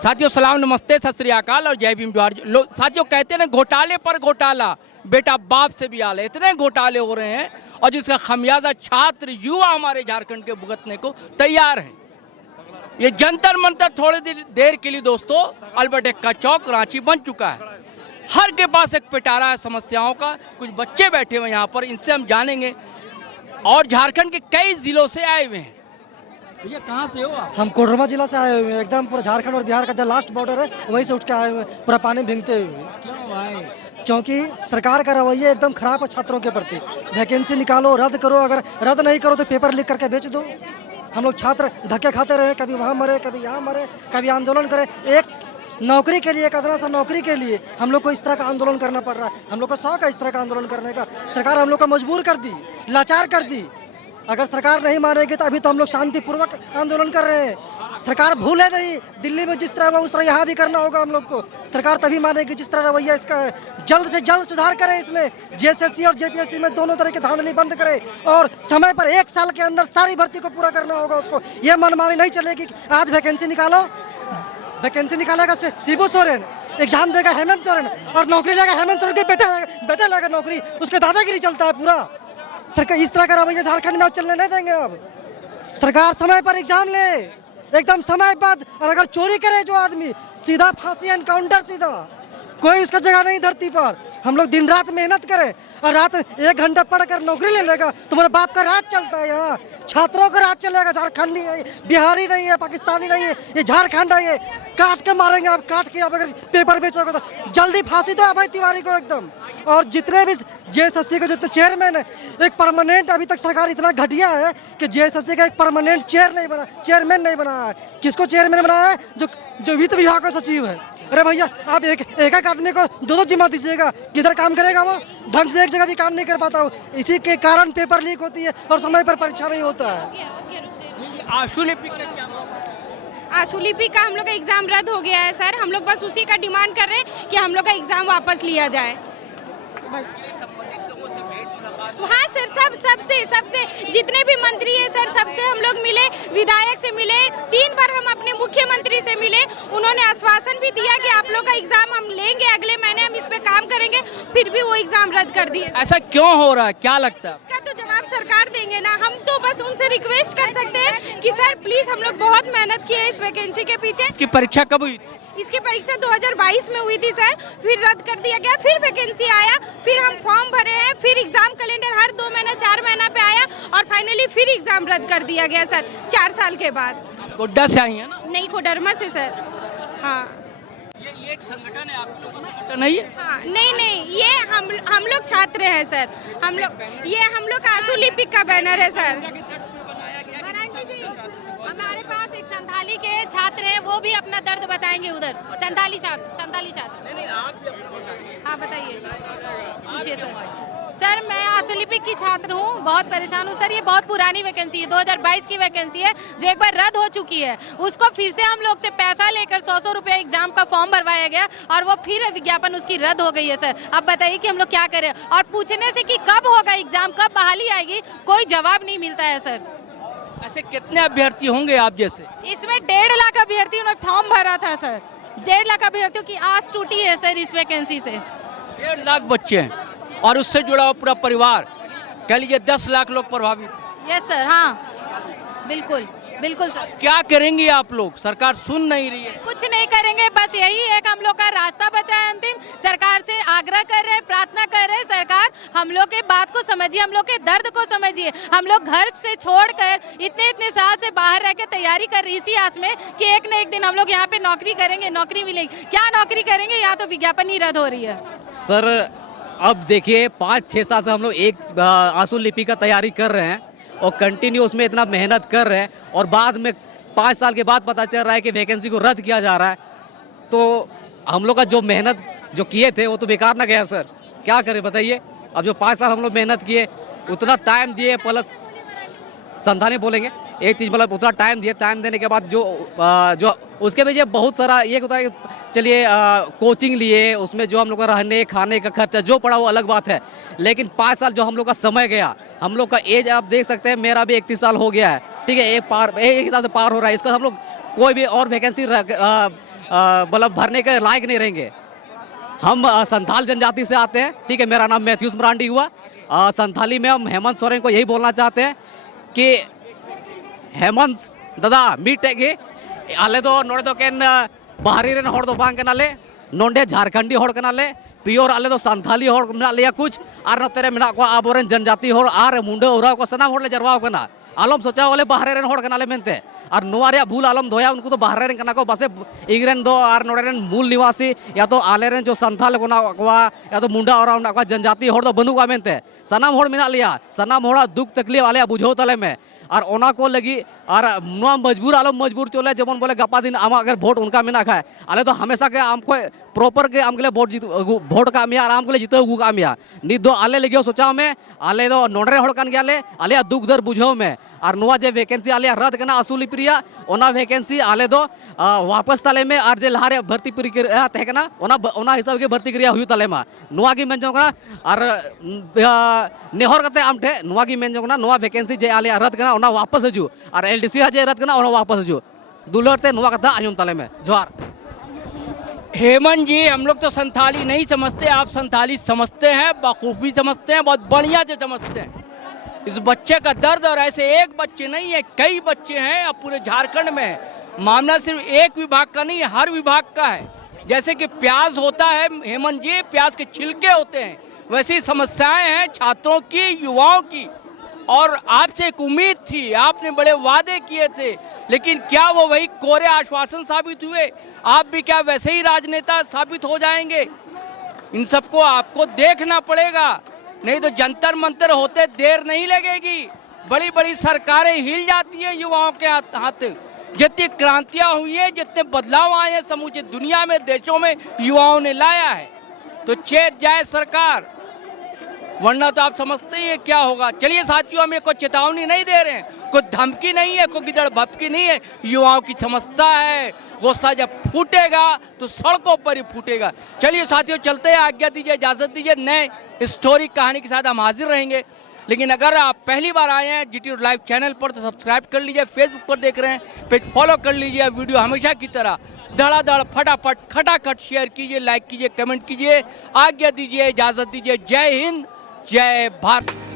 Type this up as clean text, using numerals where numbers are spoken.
साथियों सलाम नमस्ते सत श्री अकाल और जय भीम जोहार। लोग साथियों कहते हैं ना घोटाले पर घोटाला, बेटा बाप से भी आला। इतने घोटाले हो रहे हैं और जिसका खमियाजा छात्र युवा हमारे झारखंड के भुगतने को तैयार हैं। ये जंतर मंतर थोड़ी देर के लिए दोस्तों अल्बर्ट एक्का चौक रांची बन चुका है। हर के पास एक पिटारा है समस्याओं का। कुछ बच्चे बैठे हुए यहाँ पर, इनसे हम जानेंगे। और झारखंड के कई जिलों से आए हुए हैं। भैया कहाँ से हो आप? हम कोडरमा जिला से आए हुए हैं। एकदम पूरा झारखंड और बिहार का जो लास्ट बॉर्डर है वहीं से उठ के आए हुए हैं, पूरा पानी भीगते हुए। क्यों आए? क्योंकि सरकार का रवैया एकदम खराब है छात्रों के प्रति। वैकेंसी निकालो, रद्द करो, अगर रद्द नहीं करो तो पेपर लीक करके बेच दो। हम लोग छात्र धक्के खाते रहे, कभी वहाँ मरे, कभी यहाँ मरे, कभी आंदोलन करे। एक नौकरी के लिए, एक अदना सा नौकरी के लिए हम लोग को इस तरह का आंदोलन करना पड़ रहा है। हम लोग को शौक है इस तरह का आंदोलन करने का। सरकार हम लोग को मजबूर कर दी, लाचार कर दी। अगर सरकार नहीं मानेगी तो अभी तो हम लोग शांतिपूर्वक आंदोलन कर रहे हैं। सरकार भूले नहीं, दिल्ली में जिस तरह हुआ उस तरह यहाँ भी करना होगा हम लोग को। सरकार तभी मानेगी जिस तरह रवैया इसका है। जल्द से जल्द सुधार करें इसमें। जेएसएससी और जेपीएससी में दोनों तरह की धांधली बंद करें और समय पर 1 साल के अंदर सारी भर्ती को पूरा करना होगा उसको। ये मनमानी नहीं चलेगी। आज वैकेंसी निकालो, वैकेंसी निकालेगा शिबू सोरेन, एग्जाम देगा हेमंत सोरेन और नौकरी लेगा हेमंत सोरेन के बेटा लेगा नौकरी। उसके दादागिरी चलता है पूरा। सरकार इस तरह का रवैया झारखंड में अब चलने नहीं देंगे। अब सरकार समय पर एग्जाम ले, एकदम समय पर। और अगर चोरी करे जो आदमी, सीधा फांसी, एनकाउंटर सीधा। कोई उसका जगह नहीं धरती पर। हम लोग दिन रात मेहनत करें और रात 1 घंटा पढ़कर नौकरी ले लेगा। तुम्हारे बाप का राज चलता है यहाँ। छात्रों का राज चलेगा। झारखंड नहीं है, बिहारी नहीं है, पाकिस्तानी नहीं है, ये झारखंड है। ये काट के मारेंगे आप, काट के आप अगर पेपर बेचोगे तो। जल्दी फांसी दो अभय तिवारी को एकदम। और जितने भी जेएसएससी के जितने चेयरमैन है, एक परमानेंट, अभी तक सरकार इतना घटिया है कि जेएसएससी का एक परमानेंट चेयरमैन नहीं बना है। किसको चेयरमैन बनाया है? जो वित्त विभाग का सचिव है। अरे भैया आप एक आदमी को 2 जिम्मा दीजिएगा, किधर काम करेगा वो? ढंग से एक जगह भी काम नहीं कर पाता हो। इसी के कारण पेपर लीक होती है और समय पर परीक्षा नहीं होता है। आशु लिपि का क्या मामला? आशु लिपि का हम लोग का एग्जाम रद्द हो गया है सर। हम लोग बस उसी का डिमांड कर रहे हैं कि हम लोग का एग्जाम वापस लिया जाए बस। हाँ सर, सबसे जितने भी मंत्री हैं सर, सबसे हम लोग मिले, विधायक से मिले, 3 बार हम अपने मुख्यमंत्री से मिले। उन्होंने आश्वासन भी दिया कि आप लोग का एग्जाम हम लेंगे, अगले महीने हम इस पे काम करेंगे। फिर भी वो एग्जाम रद्द कर दिए। ऐसा क्यों हो रहा है, क्या लगता है? इसका तो जवाब सरकार देंगे ना। हम तो बस उनसे रिक्वेस्ट कर सकते हैं कि सर प्लीज, हम लोग बहुत मेहनत किए इस वैकेंसी के पीछे। इसकी परीक्षा कब हुई? इसकी परीक्षा 2022 में हुई थी सर, फिर रद्द कर दिया गया। फिर वैकेंसी आया, फिर हम फॉर्म भरे हैं, फिर एग्जाम कैलेंडर हर 2 महीना 4 महीना पे आया और फाइनली फिर एग्जाम रद्द कर दिया गया सर 4 साल के बाद। गोड्डा से आई है ना? नहीं, कोडरमा से सर। हाँ, ये एक संगठन है, आप लोगों का संगठन नहीं है? हाँ, नहीं, ये हम लोग छात्र हैं सर। हम लोग का आशु लिपि का बैनर है सर। हमारे पास एक संथाली के छात्र हैं, वो भी अपना दर्द बताएंगे उधर। संथाली छात्र। नहीं, आप भी अपना बताइए। हाँ बताइए, पूछिए सर। सर मैं आशु लिपि की छात्र हूँ, बहुत परेशान हूँ सर। ये बहुत पुरानी वैकेंसी है, 2022 की वैकेंसी है जो एक बार रद्द हो चुकी है। उसको फिर से हम लोग से पैसा लेकर 100 रुपये एग्जाम का फॉर्म भरवाया गया और वो फिर विज्ञापन उसकी रद्द हो गई है सर। अब बताइए कि हम लोग क्या करें। और पूछने से कि कब होगा एग्जाम, कब बहाली आएगी, कोई जवाब नहीं मिलता है सर। ऐसे कितने अभ्यर्थी होंगे आप जैसे? इसमें 1.5 लाख अभ्यर्थियों ने फॉर्म भरा था सर। 1.5 लाख अभ्यर्थियों की आस टूटी है सर इस वैकेंसी से। 1.5 लाख बच्चे हैं और उससे जुड़ा हुआ पूरा परिवार, कह लीजिए 10 लाख लोग प्रभावित। यस सर, हाँ बिल्कुल सर। क्या करेंगी आप लोग? सरकार सुन नहीं रही है। कुछ नहीं करेंगे, बस यही एक हम लोग का रास्ता बचा है अंतिम। सरकार से आग्रह कर रहे हैं, प्रार्थना कर रहे हैं, सरकार हम लोग के बात को समझिए, हम लोग के दर्द को समझिए। हम लोग घर से छोड़कर इतने साल से बाहर रह के तैयारी कर रही इसी आस में कि एक न एक दिन हम लोग यहाँ पे नौकरी करेंगे, नौकरी मिलेगी। क्या नौकरी करेंगे? यहाँ तो विज्ञापन ही रद्द हो रही है सर। अब देखिए 5-6 साल से हम लोग एक आशु लिपि का तैयारी कर रहे हैं और कंटिन्यू उसमें इतना मेहनत कर रहे हैं और बाद में 5 साल के बाद पता चल रहा है कि वैकेंसी को रद्द किया जा रहा है। तो हम लोग का जो मेहनत जो किए थे वो तो बेकार ना गया सर। क्या करें बताइए। अब जो 5 साल हम लोग मेहनत किए, उतना टाइम दिए, प्लस संधाने बोलेंगे एक चीज़, मतलब उतना टाइम दिए, टाइम देने के बाद जो उसके पीछे बहुत सारा ये होता है कि चलिए कोचिंग लिए, उसमें जो हम लोग का रहने खाने का खर्चा जो पड़ा वो अलग बात है। लेकिन 5 साल जो हम लोग का समय गया, हम लोग का एज आप देख सकते हैं, मेरा भी 31 साल हो गया है, ठीक है। एक हिसाब से पार हो रहा है। इसका हम लोग कोई भी और वैकेंसी मतलब भरने के लायक नहीं रहेंगे। हम संथाल जनजाति से आते हैं, ठीक है। मेरा नाम मैथ्यूस मरांडी हुआ। संथाली में हम हेमंत सोरेन को यही बोलना चाहते हैं कि हेमंत दादा मीटे आले दो नोड़े दो केन बाहरी रेन होड़ दो बांग के नाले नोंडे झारखंडी होड़ के नाले पियोर आले दो संथाली होड़ मेना लिया कुछ और नोते रे मेना को आबोरेन जनजाति होड़ आर मुंडे उरा को सनाम होड़ ले जरवाओ कना आलम सोचा वाले बाहरे रेन होड़ के नाले मेनते और नोवा रे भूल आलम धोया उनको तो बाहरे रेन कना को बसे इगरेन दो और नोड़े रेन मूल निवासी या तो आले रेन जो संथाल कोना कोवा या तो मुंडा और उना को जनजाति होड़ दो बनुवा मेनते सनाम होड़ मेना लिया सनाम होड़ा दुख तकलीफ वाले बुझो तले में और ओना को लगी और नुआ मजबूर आलम मजबूर चले जमन बोले गपा दिन आम अगर वोट उनका मेना खाए आले तो हमेशा के आम को प्रॉपर के आम के लिए वोट का आमिया आराम के लिए जीते हुए का आमिया नित दो आले लगे सोचा में आले दो नोडरे होड़ कान गया आले दुख दर बुझो में और नुआ जे वैकेंसी आले रद्द करना असुली प्रिया ओना वैकेंसी आले दो वापस तले में और जे लहारे भर्ती प्रक्रिया तहकना ओना हिसाब के भर्ती क्रिया हुई तले में नुआ की मेन जोना और नेहर कते आम ठे नुआ की मेन जोना नुआ वैकेंसी जे आले रद्द करना ओना वापस हजू और एलडीसी जे रद्द करना ओना वापस हजू दुलरते नुआ कथा आयुम तले में जोहार। हेमंत जी, हम लोग तो संथाली नहीं समझते, आप संथाली समझते हैं, बखूबी समझते हैं, बहुत बढ़िया से समझते हैं इस बच्चे का दर्द। और ऐसे एक बच्चे नहीं है, कई बच्चे हैं अब पूरे झारखंड में। मामला सिर्फ एक विभाग का नहीं है, हर विभाग का है। जैसे कि प्याज होता है हेमंत जी, प्याज के छिलके होते हैं, वैसी समस्याएं हैं छात्रों की, युवाओं की। और आपसे एक उम्मीद थी, आपने बड़े वादे किए थे, लेकिन क्या वो वही कोरे आश्वासन साबित हुए? आप भी क्या वैसे ही राजनेता साबित हो जाएंगे? इन सबको आपको देखना पड़ेगा, नहीं तो जंतर मंतर होते देर नहीं लगेगी। बड़ी बड़ी सरकारें हिल जाती हैं युवाओं के हाथ। जितनी क्रांतियां हुई है, जितने बदलाव आए हैं समूचे दुनिया में, देशों में युवाओं ने लाया है, तो चेत जाए सरकार, वरना तो आप समझते ही है क्या होगा। चलिए साथियों, हम कोई चेतावनी नहीं दे रहे हैं, कोई धमकी नहीं है, कोई गिदड़ भपकी नहीं है। युवाओं की समझता है, गुस्सा जब फूटेगा तो सड़कों पर ही फूटेगा। चलिए साथियों, चलते हैं, आज्ञा दीजिए, इजाजत दीजिए। नए स्टोरी कहानी के साथ हम हाजिर रहेंगे। लेकिन अगर आप पहली बार आए हैं GT लाइव चैनल पर तो सब्सक्राइब कर लीजिए। फेसबुक पर देख रहे हैं, पेज फॉलो कर लीजिए। वीडियो हमेशा की तरह धड़ाधड़ फटाफट खटाखट शेयर कीजिए, लाइक कीजिए, कमेंट कीजिए। आज्ञा दीजिए, इजाजत दीजिए। जय हिंद, जय भारत।